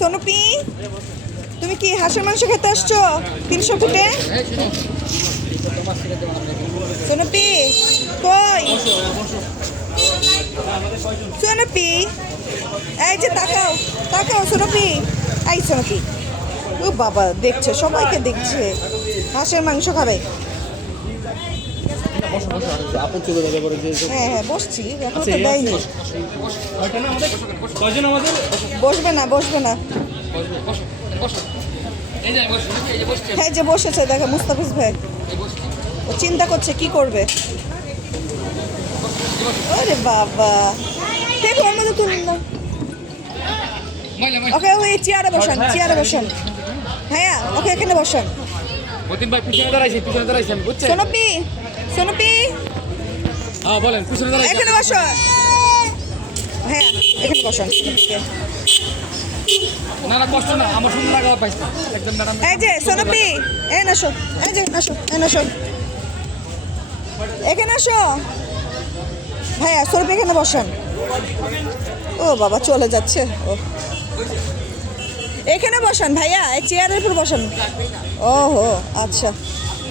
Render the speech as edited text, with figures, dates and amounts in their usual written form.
সোনুপি, তুমি কি হাঁসের মাংস খেতে আসছো 300 ফুটে? সোনুপি কই? সোনুপি, এই যে তাকাও তাকাও সোনুপি, এই সোনুপি। ও বাবা, দেখছে, সবাইকে দেখছে। হাঁসের মাংস খাবে। হ্যাঁ হ্যাঁ, বসছি, এখন তো দেয়নি। বসবে না বসবে না। হ্যাঁ, যে বসেছে, দেখো মুস্তাফিজ ভাই, ও চিন্তা করছে কি করবে। আরে বাবা, দেখো ওর মধ্যে তুলুন না। ওকে, ওই চেয়ারে বসান, চেয়ারে বসান। হ্যাঁ, ওকে এখানে বসান। সোনপি, সোনপি, বলেন, পিছনে দাঁড়াই। এখানে বসো। হ্যাঁ, এখানে বসান। না না, কষ্ট না, আমার সুন্দর লাগা পাইছে একদম ম্যাডাম। এই যে সোনপি, এই নাসো, এই যে নাসো, এই নাসো, এখানে আসো। ভাইয়া, সোনপি এখানে বসান। ও বাবা, চলে যাচ্ছে ও। এখানে বসান ভাইয়া, এই চেয়ারের উপর বসান। ও হো, আচ্ছা।